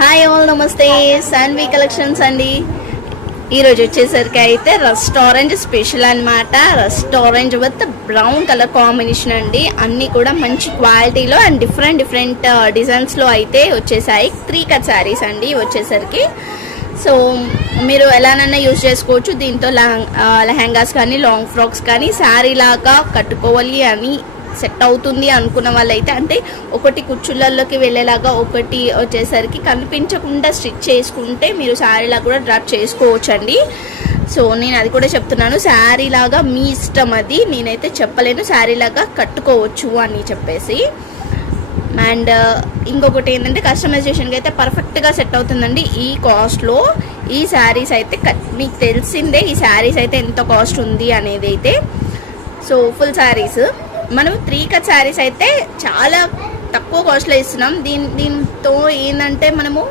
Hi all, నమస్తే. Shanvi collections అండి. ఈరోజు వచ్చేసరికి అయితే రెస్టారెంట్ స్పెషల్ అనమాట. Restaurant with brown colour combination అండి. అన్నీ కూడా మంచి క్వాలిటీలో అండ్ డిఫరెంట్ డిజైన్స్లో అయితే వచ్చేసాయి. 3 కట్ శారీస్ అండి వచ్చేసరికి. సో మీరు ఎలానైనా యూజ్ చేసుకోవచ్చు. దీంతో లెహంగాస్ కానీ లాంగ్ ఫ్రాక్స్ కానీ శారీ లాగా కట్టుకోవాలి అని సెట్ అవుతుంది అనుకున్న వాళ్ళైతే, అంటే ఒకటి కుచ్చుళ్ళల్లోకి వెళ్ళేలాగా ఒకటి వచ్చేసరికి కనిపించకుండా స్టిచ్ చేసుకుంటే మీరు శారీలాగా కూడా డ్రాప్ చేసుకోవచ్చండి. సో నేను అది కూడా చెప్తున్నాను, శారీ లాగా మీ ఇష్టం, అది నేనైతే చెప్పలేను. శారీ లాగా కట్టుకోవచ్చు అని చెప్పేసి. అండ్ ఇంకొకటి ఏంటంటే కస్టమైజేషన్కి అయితే పర్ఫెక్ట్గా సెట్ అవుతుందండి. ఈ కాస్ట్లో ఈ శారీస్ అయితే మీకు తెలిసిందే, ఈ శారీస్ అయితే ఎంత కాస్ట్ ఉంది అనేది అయితే. సో ఫుల్ శారీస్ మనం 3 కట్ శారీస్ అయితే చాలా తక్కువ కాస్ట్లో ఇస్తున్నాం. దీంతో ఏంటంటే మనము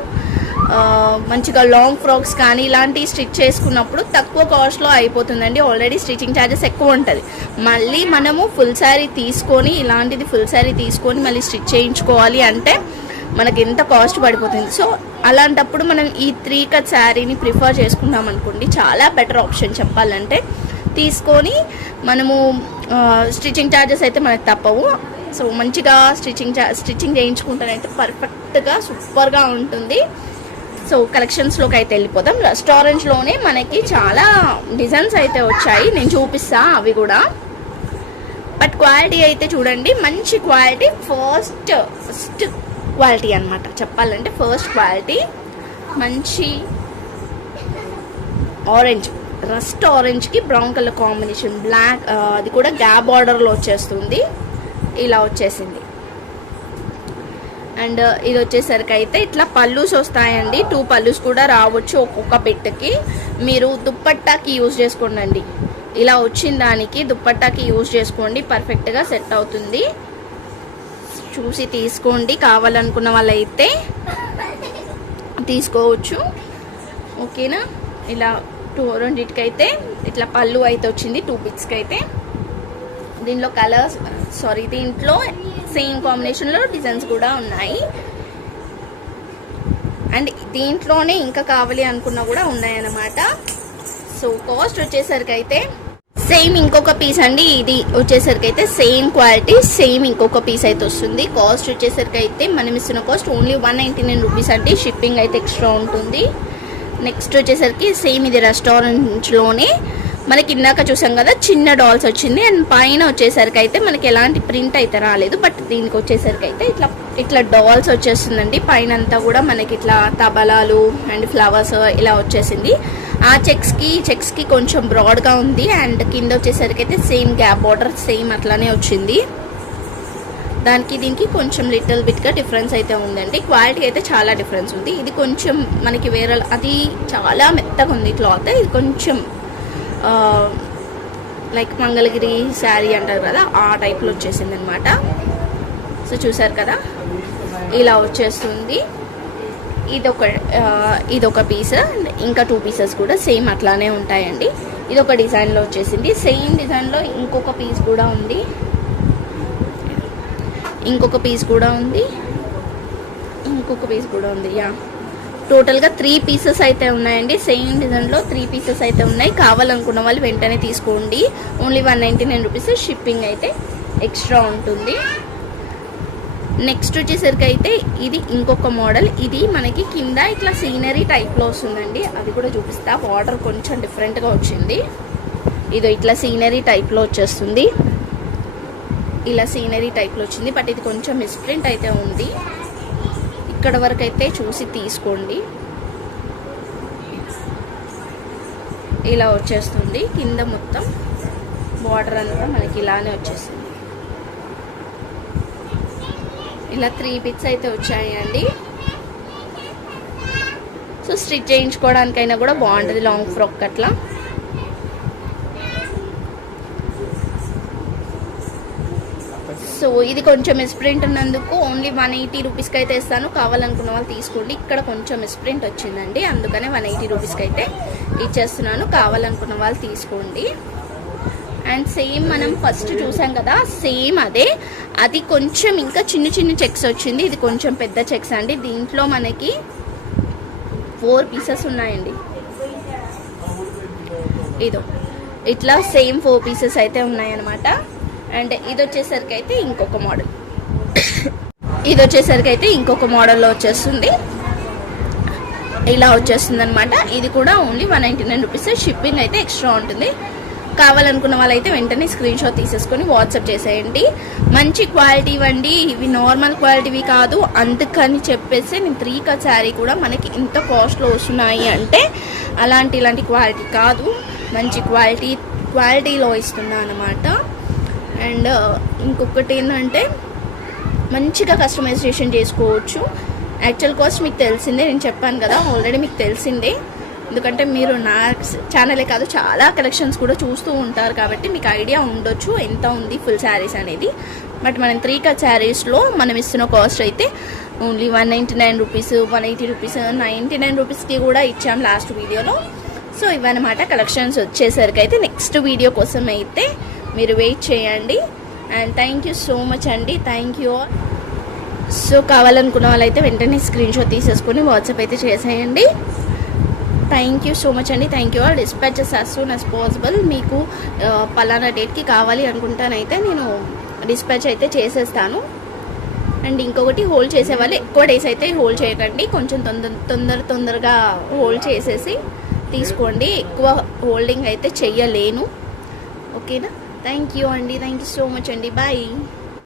మంచిగా లాంగ్ ఫ్రాక్స్ కానీ ఇలాంటివి స్టిచ్ చేసుకున్నప్పుడు తక్కువ కాస్ట్లో అయిపోతుందండి. ఆల్రెడీ స్టిచ్చింగ్ ఛార్జెస్ ఎక్కువ ఉంటుంది. మళ్ళీ మనము ఫుల్ శారీ తీసుకొని ఇలాంటిది ఫుల్ శారీ తీసుకొని మళ్ళీ స్టిచ్ చేయించుకోవాలి అంటే మనకి ఎంత కాస్ట్ పడిపోతుంది. సో అలాంటప్పుడు మనం ఈ 3 కట్ శారీని ప్రిఫర్ చేసుకున్నాం అనుకోండి, చాలా బెటర్ ఆప్షన్ చెప్పాలంటే. తీసుకొని మనము స్టిచ్చింగ్ ఛార్జెస్ అయితే మనకు తప్పవు. సో మంచిగా స్టిచ్చింగ్ చేయించుకుంటానంటే పర్ఫెక్ట్గా సూపర్గా ఉంటుంది. సో కలెక్షన్స్లోకి అయితే వెళ్ళిపోదాం. రెస్టారెంట్లోనే మనకి చాలా డిజైన్స్ అయితే వచ్చాయి, నేను చూపిస్తా అవి కూడా. బట్ క్వాలిటీ అయితే చూడండి, మంచి క్వాలిటీ, ఫస్ట్ క్వాలిటీ అనమాట చెప్పాలంటే. ఫస్ట్ క్వాలిటీ మంచి ఆరెంజ్, రస్ట్ ఆరెంజ్కి బ్రౌన్ కలర్ కాంబినేషన్, బ్లాక్, అది కూడా గ్యాప్ బార్డర్లో వచ్చేస్తుంది. ఇలా వచ్చేసింది. అండ్ ఇది వచ్చేసరికి అయితే ఇట్లా పల్లూస్ వస్తాయండి. 2 పల్లూస్ కూడా రావచ్చు ఒక్కొక్క పెట్టకి. మీరు దుప్పట్టాకి యూజ్ చేసుకోండి. ఇలా వచ్చిన దానికి దుప్పట్టాకి యూజ్ చేసుకోండి, పర్ఫెక్ట్గా సెట్ అవుతుంది. చూసి తీసుకోండి, కావాలనుకున్న వాళ్ళైతే తీసుకోవచ్చు. ఓకేనా? ఇలా రెండింటికైతే ఇట్లా పళ్ళు అయితే వచ్చింది, 2 బిట్స్కి అయితే. దీంట్లో కలర్స్ దీంట్లో సేమ్ కాంబినేషన్లో డిజైన్స్ కూడా ఉన్నాయి. అండ్ దీంట్లోనే ఇంకా కావాలి అనుకున్నా కూడా ఉన్నాయన్నమాట. సో కాస్ట్ వచ్చేసరికి అయితే సేమ్ ఇంకొక పీస్ అండి. ఇది వచ్చేసరికి అయితే సేమ్ క్వాలిటీ, సేమ్ ఇంకొక పీస్ అయితే వస్తుంది. కాస్ట్ వచ్చేసరికి అయితే మనం ఇస్తున్న కాస్ట్ ఓన్లీ 199 రూపీస్ అండి. షిప్పింగ్ అయితే ఎక్స్ట్రా ఉంటుంది. నెక్స్ట్ వచ్చేసరికి సేమ్ ఇది రెస్టారెంట్లోనే మనకి ఇందాక చూసాం కదా, చిన్న డాల్స్ వచ్చింది. అండ్ పైన వచ్చేసరికి అయితే మనకి ఎలాంటి ప్రింట్ అయితే రాలేదు. బట్ దీనికి వచ్చేసరికి అయితే ఇట్లా డాల్స్ వచ్చేస్తుందండి. పైన అంతా కూడా మనకి ఇట్లా తబలాలు అండ్ ఫ్లవర్స్ ఇలా వచ్చేసింది. ఆ చెక్స్కి కొంచెం బ్రాడ్గా ఉంది. అండ్ కింద వచ్చేసరికి అయితే సేమ్ గ్యాప్ బార్డర్ సేమ్ అట్లానే వచ్చింది. దానికి దీనికి కొంచెం లిటిల్ బిట్గా డిఫరెన్స్ అయితే ఉందండి. క్వాలిటీ అయితే చాలా డిఫరెన్స్ ఉంది. ఇది కొంచెం మనకి వేరే, అది చాలా మెత్తగా ఉంది క్లాత్. ఇది కొంచెం లైక్ మంగళగిరి శారీ అంటారు కదా, ఆ టైప్లో వచ్చేసింది అనమాట. సో చూసారు కదా, ఇలా వచ్చేస్తుంది. ఇదొక పీస్, ఇంకా 2 పీసెస్ కూడా సేమ్ అట్లానే ఉంటాయండి. ఇది ఒక డిజైన్లో వచ్చేసింది. సేమ్ డిజైన్లో ఇంకొక పీస్ కూడా ఉంది, ఇంకొక పీస్ కూడా ఉంది. యా, టోటల్గా 3 పీసెస్ అయితే ఉన్నాయండి. సేమ్ డిజైన్లో 3 పీసెస్ అయితే ఉన్నాయి. కావాలనుకున్న వాళ్ళు వెంటనే తీసుకోండి. Only 199 rupees. షిప్పింగ్ అయితే ఎక్స్ట్రా ఉంటుంది. నెక్స్ట్ వచ్చేసరికి అయితే ఇది ఇంకొక మోడల్. ఇది మనకి కింద ఇట్లా సీనరీ టైప్లో వస్తుందండి. అది కూడా చూపిస్తా. బార్డర్ కొంచెం డిఫరెంట్గా వచ్చింది. ఇది ఇట్లా సీనరీ టైప్లో వచ్చేస్తుంది. ఇలా సీనరీ టైప్లో వచ్చింది. బట్ ఇది కొంచెం మిస్ప్రింట్ అయితే ఉంది. ఇక్కడ వరకు అయితే చూసి తీసుకోండి. ఇలా వచ్చేస్తుంది. కింద మొత్తం బార్డర్ అంతా మనకి ఇలానే వచ్చేసింది. ఇలా 3 బిట్స్ అయితే వచ్చాయండి. సో స్టిచ్ చేయించుకోవడానికైనా కూడా బాగుంటుంది, లాంగ్ ఫ్రాక్ అట్లా. సో ఇది కొంచెం మిస్ప్రింట్ ఉన్నందుకు ఓన్లీ 180 రూపీస్కి అయితే ఇస్తాను. కావాలనుకున్న వాళ్ళు తీసుకోండి. ఇక్కడ కొంచెం మిస్ప్రింట్ వచ్చిందండి, అందుకనే 180 రూపీస్కి అయితే ఇచ్చేస్తున్నాను. కావాలనుకున్న వాళ్ళు తీసుకోండి. అండ్ సేమ్ మనం ఫస్ట్ చూసాం కదా, సేమ్ అదే. అది కొంచెం ఇంకా చిన్న చిన్న చెక్స్ వచ్చింది. ఇది కొంచెం పెద్ద చెక్స్ అండి. దీంట్లో మనకి 4 పీసెస్ ఉన్నాయండి. ఇదో ఇట్లా సేమ్ 4 పీసెస్ అయితే ఉన్నాయన్నమాట. అండ్ ఇది వచ్చేసరికి అయితే ఇంకొక మోడల్లో వచ్చేస్తుంది. ఇలా వచ్చేస్తుంది అనమాట. ఇది కూడా ఓన్లీ 199 రూపీస్. షిప్పింగ్ అయితే ఎక్స్ట్రా ఉంటుంది. కావాలనుకున్న వాళ్ళైతే వెంటనే స్క్రీన్ షాట్ తీసేసుకొని వాట్సాప్ చేసేయండి. మంచి క్వాలిటీ ఇవ్వండి, ఇవి నార్మల్ క్వాలిటీవి కాదు. అందుకని చెప్పేసి నేను 3 కట్ శారీ కూడా మనకి ఇంత కాస్ట్లో వస్తున్నాయి అంటే ఇలాంటి క్వాలిటీ కాదు, మంచి క్వాలిటీలో ఇస్తున్నా అనమాట. అండ్ ఇంకొకటి ఏంటంటే మంచిగా కస్టమైజేషన్ చేసుకోవచ్చు. యాక్చువల్ కాస్ట్ మీకు తెలిసిందే, నేను చెప్పాను కదా ఆల్రెడీ, మీకు తెలిసిందే. ఎందుకంటే మీరు నా ఛానలే కాదు చాలా కలెక్షన్స్ కూడా చూస్తూ ఉంటారు కాబట్టి మీకు ఐడియా ఉండొచ్చు ఎంత ఉంది ఫుల్ శారీస్ అనేది. బట్ మనం 3 కట్ శారీస్లో మనం ఇస్తున్న కాస్ట్ అయితే ఓన్లీ 199 రూపీస్, 180 రూపీస్, 99 రూపీస్కి కూడా ఇచ్చాం లాస్ట్ వీడియోలో. సో ఇవన్నమాట కలెక్షన్స్ వచ్చేసరికి అయితే. నెక్స్ట్ వీడియో కోసం అయితే మీరు వెయిట్ చేయండి. And thank you so much అండి, థ్యాంక్ యూ ఆల్. సో కావాలనుకున్న వాళ్ళైతే వెంటనే స్క్రీన్ షాట్ తీసేసుకొని వాట్సాప్ అయితే చేసేయండి. థ్యాంక్ యూ సో మచ్ అండి, thank you all. Dispatches as soon as possible. మీకు పలానా డేట్కి కావాలి అనుకుంటానైతే నేను డిస్పాచ్ అయితే చేసేస్తాను. అండ్ ఇంకొకటి హోల్డ్ చేసే వాళ్ళు ఎక్కువ డేస్ అయితే హోల్డ్ చేయకండి, కొంచెం తొందరగా హోల్డ్ చేసేసి తీసుకోండి. ఎక్కువ హోల్డింగ్ అయితే చెయ్యలేను, ఓకేనా. థ్యాంక్ యూ అండి, థ్యాంక్ యూ సో మచ్ అండి, బాయ్.